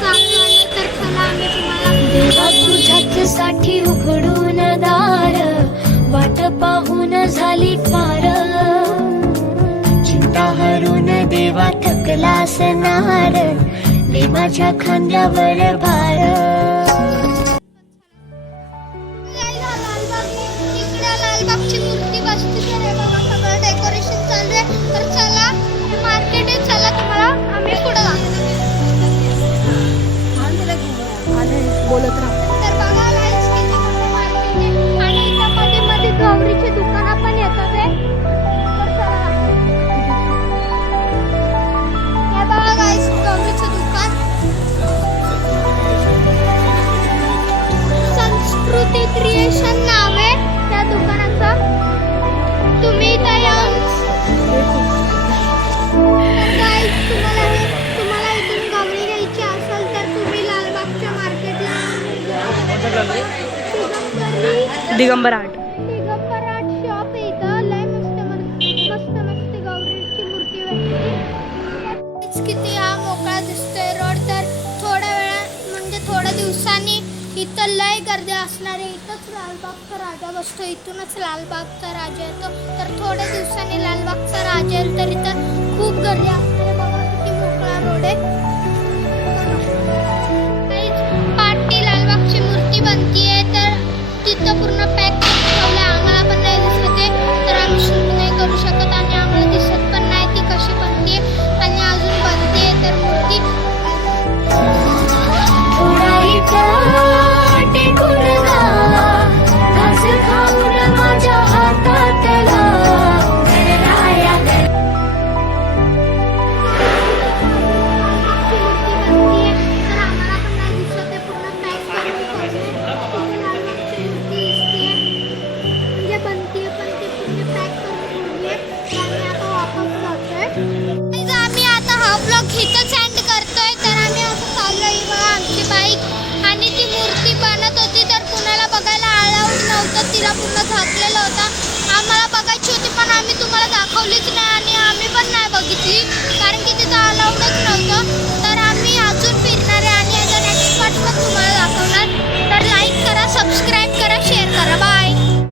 चालू आहे तर चला आम्ही तुम्हाला देवा तुझ्यासाठी उघडून दार, वाट पाहून झाली पार, चिंता हरून देवा थकला असणार, दे माझ्या खांद्यावर भार. लालबागची मूर्ती बसते तर हे बघा सगळं डेकोरेशन चालू आहे. तर चला मार्केट आहे, चला तुम्हाला आम्ही पुढे बोलत राहा. तर बघा guys, किती मोठं market आहे. आणि इथं मध्ये मध्ये गौरीची दुकानं पण येतात आहे. तर चला. हे बघा guys, गौरीचं दुकान. संस्कृती क्रिएशन नाव आहे त्या दुकानाचं. तुम्ही इथं येऊन तुम्हाला इथून गौरी घ्यायची असेल तर तुम्ही लालबागच्या मार्केटला दिगंबर आर्ट शॉप आहे इथं. लय मस्त गौरीची मूर्ती भेटते. किती हा मोकळा दिसतोय रोड. तर थोड्या वेळा म्हणजे थोड्या दिवसांनी इथं लय गर्दी असणार आहे. इथंच लालबागचा राजा बसतो, इथूनच लालबागचा राजा येतो. तर थोड्या दिवसांनी लालबागचा राजा येईल तर इथं खूप गर्दी असणार आहे. बघा किती मोकळा रोड आहे. पाटी लालबागची मूर्ती बनतीये तर तिथं पूर्ण पॅक करून ठेवलं. आम्हाला पण नाही दिसत आहे तर आम्ही शूट नाही करू शकत आणि आम्हाला दिसत पण नाही ती कशी बनते आणि अजून बनते तर मूर्ती. माझ्या हातातला आम्ही आता हा ब्लॉग इथंच एंड करतोय. तर आम्ही असं चाललोय बघा आमची बाईक आणि ती मूर्ती बनत होती तर कुणाला बघायला अलाउड नव्हतं, तिला पूर्ण झाकलेलं होतं. आम्हाला बघायची होती पण आम्ही तुम्हाला दाखवलीच नाही आणि